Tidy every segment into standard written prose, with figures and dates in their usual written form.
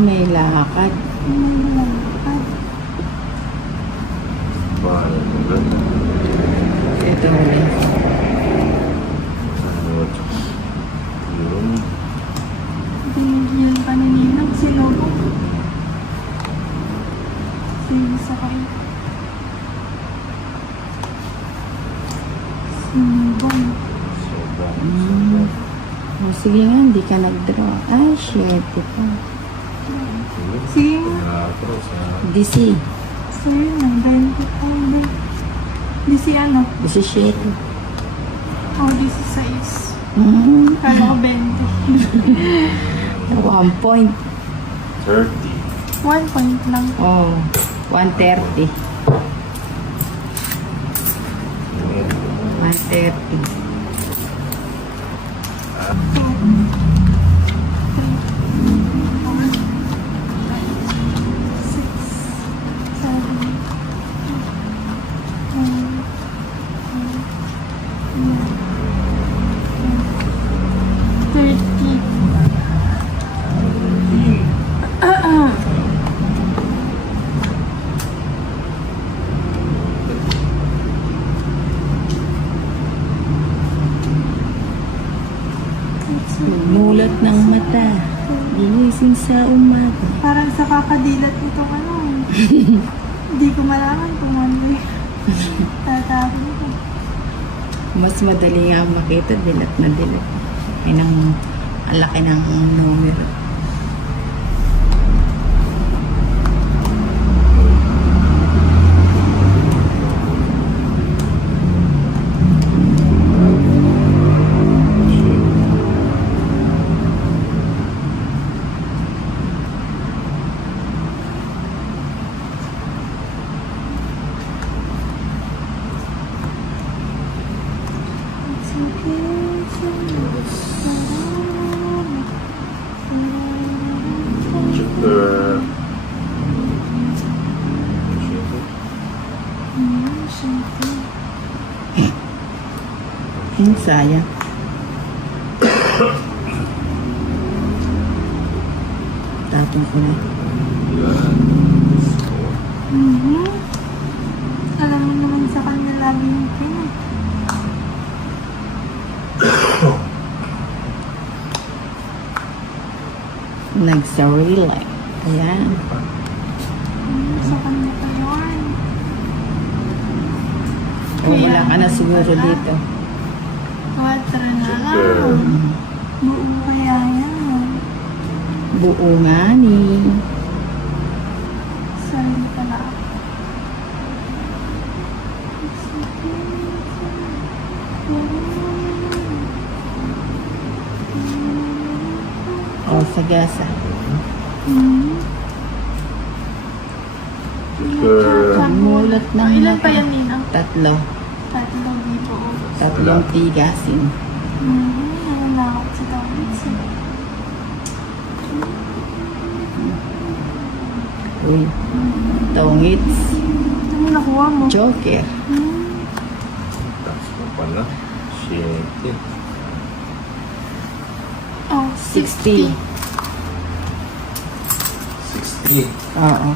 may lakad. Bahala mo lang. Ito ulit. Yun. Binigyan ka na ninang si Lobo. Sige sa kayo. Sinubong. Sobrang. Oh, sige nga, hindi ka nag-draw. Ay, shit. Ito. Sige nga. Nakakros ha. DC. Sir, nang-20 tayo. Di si ano? 17. Oh, di si 6. Mm. Kala ko 20. 1 point. 30. 1 point lang. Oh, 130. 130. Mulat ng mata. Ginising sa umaga. Parang sa kakadilat nitong ano. Hindi ko malaman kung ano eh. Tatapin ko. Mas madali nga makita, dilat na dilat. Ay nang alaki ng numero. It's okay. Super. Sayang. Tapon ko na. Yan. Alam mo naman sa kanya lagi yung pina. Nagsarili. Ayan. Sa kanya pa yun. O, wala ka na siguro dito. 4 na Super. lang. Buong kaya yan. Buo nga ni. Saan pala? O, sagasa. Super. Mulat ng Ilan pa mata. yan, Ninang? 3. 3 dito. 3 tigasin. Nananakot si Dawits. Uy. Tongits. Ano nakuha mo? Joker. Taas mo pala. Shit. Oh, 60. 60. Oo.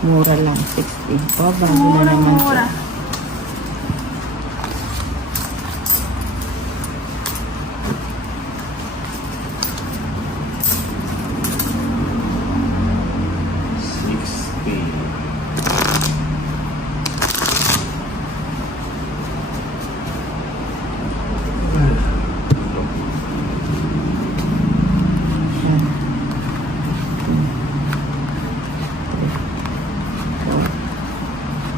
Mura lang. 60. O, bago na naman. to. Mura.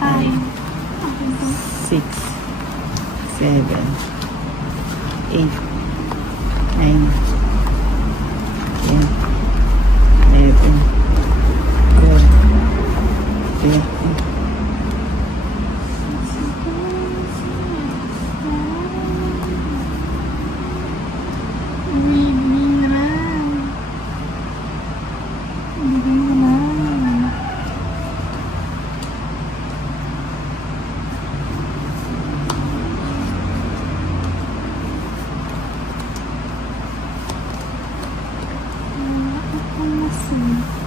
Ay. 6, 7, 8, 9, 10, 11, 12, 13. Bibili naman. Bibili naman. Ako na siya.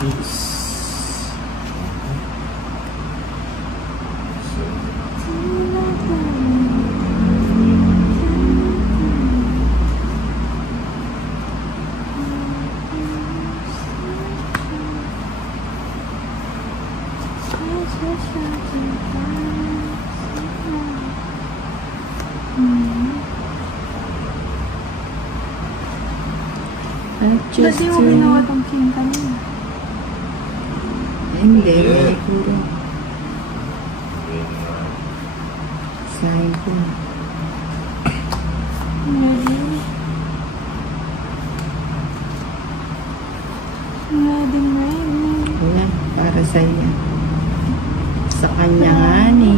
Cheese. Ano, choose Dati mo to- ginawa tong king kanina. Hindi, Yeah. siguro. Sayang ko. Ready? Ready. Wala, para sa'yo. Sa kanya nga ni.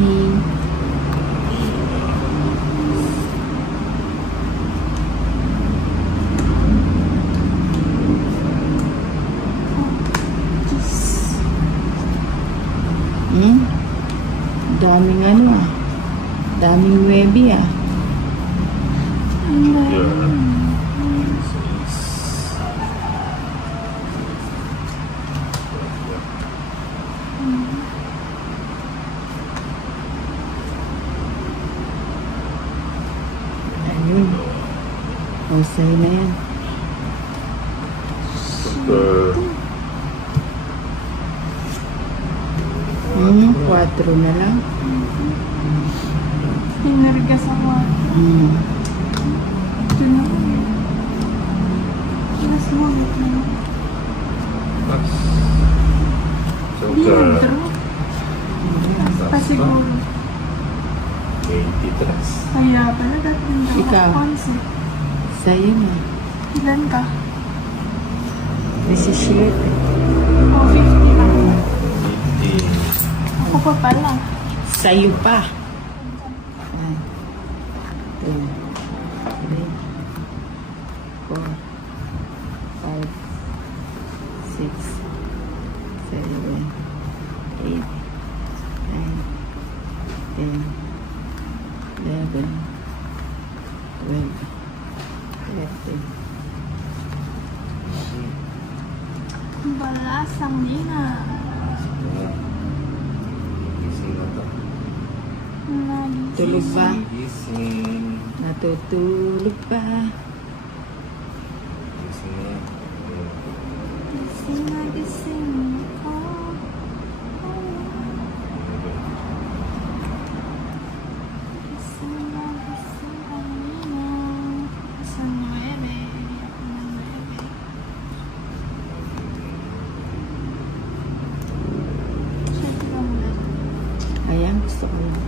Hmm? Daming ano ah. Daming webby ah. Ayun. Husay na yan. Super. 4 na lang. Pinargas ako. Hmm. Ito na. Mas mabit na. Max. Hindi Super. nag-draw. Pasiguro. 23. Kaya pala dati na Ikaw. concept. Sa'yo na. Ilan ka? 17. O 50 lang. 50. Ako pa pala. Sa'yo pa. 1, 2, 3, 4, 5, 6, 7, 8, 9, 10, 11, 12, 13. Balasang nina. Gising na to. Tulog ba? Gising. Natutulog pa. Gising na. Gising na gising ako. Gising na gising kanina. Sa 9. Ako na 9. Check lang na. Ayan, gusto ko lang.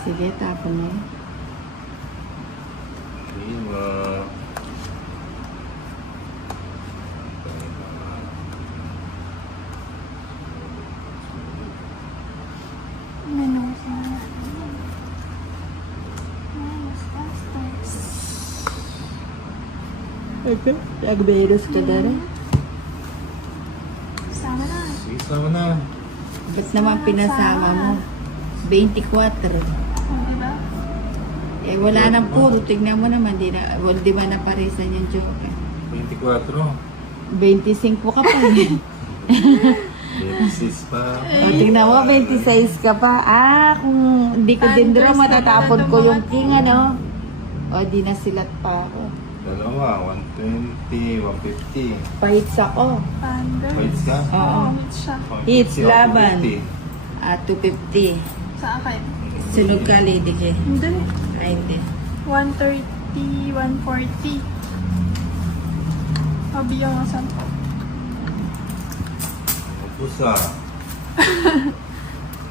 Sige, tapon mo. 5. Minus na. Minus bastards. Okay. Nag-virus ka na rin. Sama na. Sige, sama na. Ba't naman pinasama mo? 24. O, diba? Eh, wala nang puro. Tignan mo naman. Di ba naparisan yung joke? 24. 25 ka pa. 26 pa. O, tignan mo, 26 ka pa. Kung hindi ko din dira, matatapon ko yung king, ano? O, di nasilat pa ako. Dalawa, 120, 150. Pahits ako. Thunder. Fights ka? Oo. Hit siya. 150, Hits, laban. 150. 250. Sa akin. Sunog ka, Lady K. Hindi. Ay, hindi. 130, 140. Pabiyaw nga sa po. Pusa.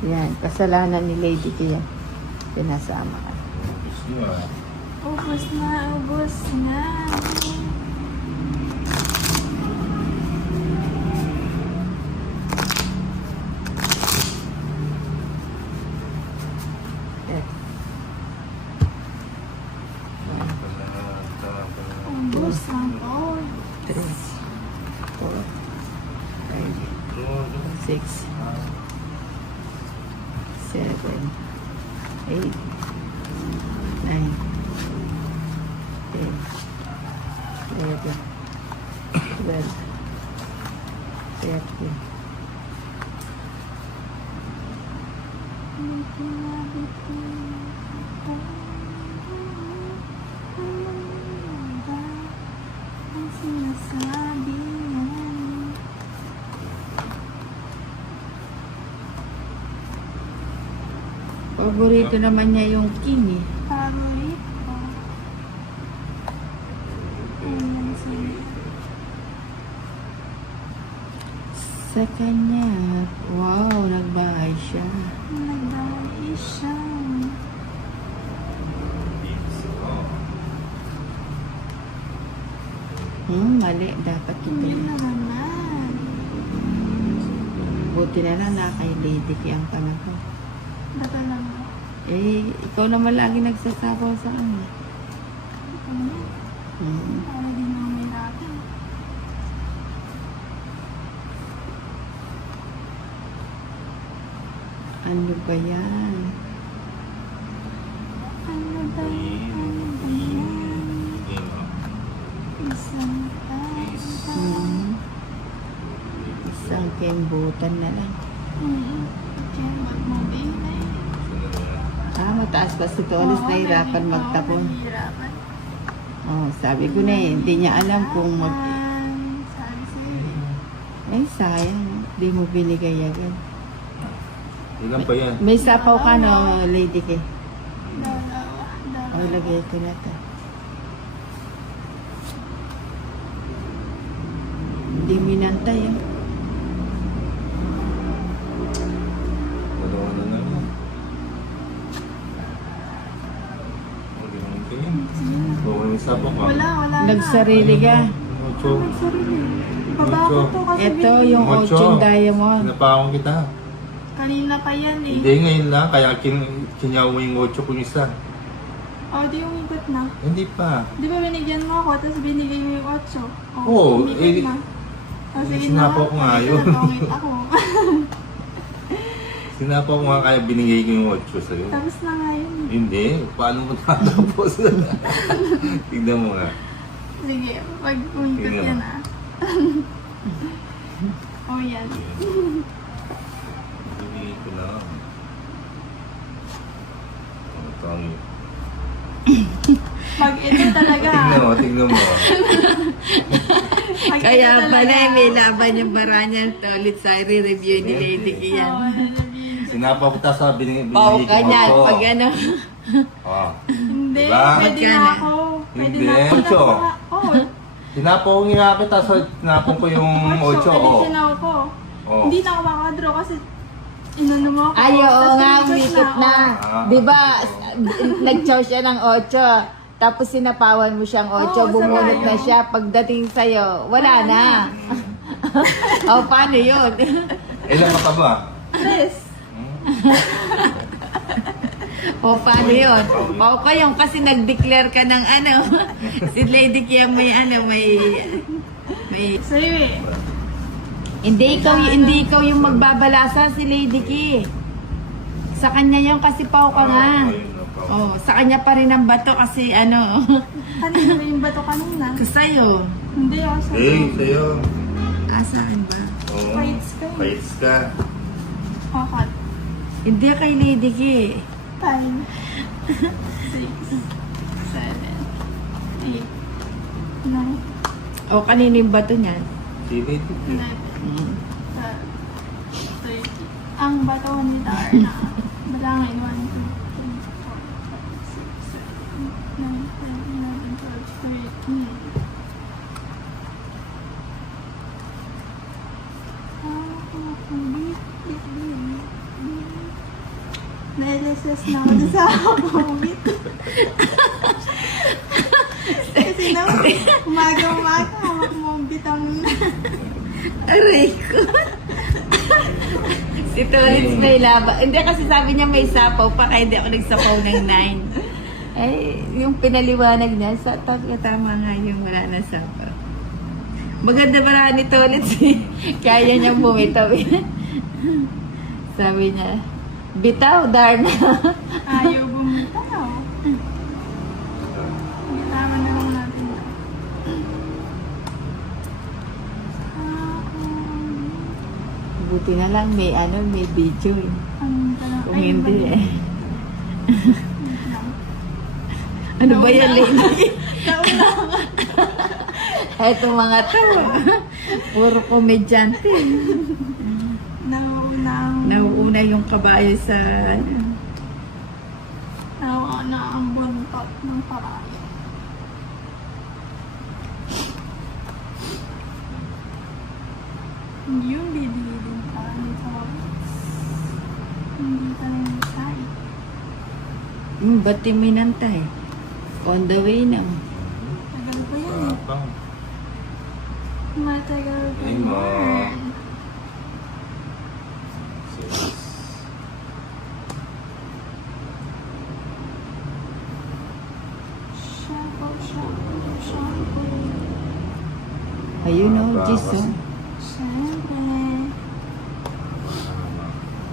Yan, kasalanan ni Lady K yan. Pinasama ka. Pusa niya. Ubus na, ubus na. Eh, Ubus na po. 3, 4, 5, 6, 7, 8, 9, 10, 11, 12, 13. Ang sinasabi mo. Paborito naman niya yung king eh. Paborito. Ayan sila. Sa kanya, wow, nagbahay siya. Nagdaway siya. Mali. Dapat Hindi ito. na naman. Buti na lang na kay Lady Kay ang panahon. Dapat lang ba? Eh, ikaw naman lagi nagsasabaw sa kanya. Ano? Hmm. Para di na may natin. Ano ba yan? Ano ba yan? Ano ba yan? Isang Isang kembutan na lang. Kaya magmabinay. Mataas pa si Tolis, nahirapan magtapon. Nahihirapan. Sabi ko na eh, hindi niya alam kung mag... Sabi sa'yo. Ay, sayang. Hindi mo binigay agad. Ilan pa yan? May sapaw ka no, Lady Kay? Dalawa. Lagay ko na to. Hindi minantay ah. Dalawa na lang yan. Hindi naman kayo. Bawal yung sapo ka. Wala na. Nagsarili ka. Ocho. Nagsarili. Baba ko to kasi Ito yung Ocho. 8 diamond. Sinapakong kita. kanina pa yan eh. Hindi, ngayon lang. Kaya kinyaw mo yung 8 kung isa. Di yung ikot na. Hindi pa. Di ba binigyan mo ako, tapos binigay mo yung 8? Oo, umikot eh, na. Sige sinapaw ko nga yun. Napangit ako. Sinapaw ko nga kaya binigay ko yung 8 sa'yo. Tapos na nga yun. Hindi. Paano mo tatapos? Tignan mo nga. Sige, pag umikot Tingnan yan mo. Yan. Binigay ko na. Ito ang Pag ito talaga. Tingnan mo. Pag Kaya ito pala talaga- may laban yung baranya to ulit sa review ni Lady Kay yan. Sinapaw kita sa binigay Pau ko ka niyan, 8. pag ano. Oh. Hindi, Diba? pwede na Magkano? ako. Pwede Hindi. na ako. Ocho. Oo. Sinapaw nga kita sa sinapong ko yung 8. Pwede Oh. sinaw ko. Oh. Hindi na ako makadraw kasi inano mo ako. Ay, oo Tapos nga, umikot umikot na. Ah. Di ba, nag-chow siya ng 8. Tapos sinapawan mo siyang 8, Oo, bumunot sabay. na siya. Pagdating sa'yo, wala na. O, paano yun? Ilan ka ba? Tres. O, paano yun? O, kayo, kasi nag-declare ka ng ano. Si Lady Kay may ano, may... Sa'yo eh. Hindi ikaw yung magbabalasa si Lady Kay. Sa kanya yung kasi pao ka nga. Oh, sa kanya pa rin ang bato kasi ano. Kanina ba yung bato kanina? Sa'yo. Hindi ako sa Sa'yo. Saan ba? Oo. Fights ka. Fights ka. Kakat. Hindi kay Lady Kay. 5, 6, 7, 8, 9, O, kanino yung bato niyan? Si Lady Kay. 11, 12, 13. Ang bato ni Darna. Balangin 1, 2, 3, 4, 5, 6, 7, 8, 9, 10, 11, 12, 13. Naileses na ako sa COVID. Kasi na, umaga, hawak mo ang vitamin. Aray ko. Si Torrance may laba. Hindi kasi sabi niya may sapaw pa kaya hindi ako nagsapaw ng 9. Ay, yung pinaliwanag niya, tama nga yung wala na sapaw. Maganda ba ni Torrance eh. Kaya niyang bumitaw eh. Sabi niya, bitaw, Darna. Ayaw bumitaw. Bitawan na lang natin. Buti na lang may may video eh. Kung hindi eh. Ano ba yan, lady? Eto mga to. Puro komedyante. Nauuna yung kabayo sa Nauuna ang buntot ng parayo. Hindi yung bibili tayo sa walis. Hindi tayo tayo. ba't di may nantay? On the way na. Tagal pa yan Wala eh. pa. Matagal pa Ay, ma. yan. Sis. Shampoo. Ayun o, Baka Jis kasi- Siyempre.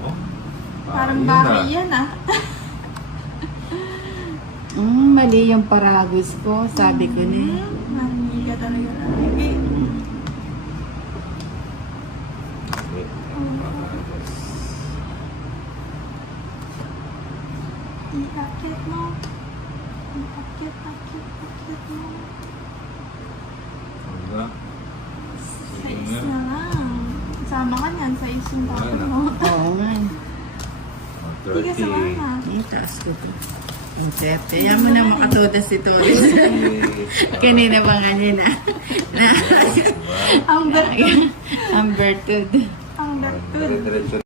Oh, Parang ayun bahay na. yan ah. Mali yung paragos ko. Sabi ko na eh. Mali ka talaga lagi. Iakit mo. Iakit mo. Wala. Sais na lang. Sama ka niyan, sais yung tapos Wala. mo. Oo nga. Hindi ka sumama. Taas ko to. Ang serte. Yan mo na makatoda si Toris. Kanina ba nga niya na? Ang bertud. Ang bertud. Ang bertud. Diretso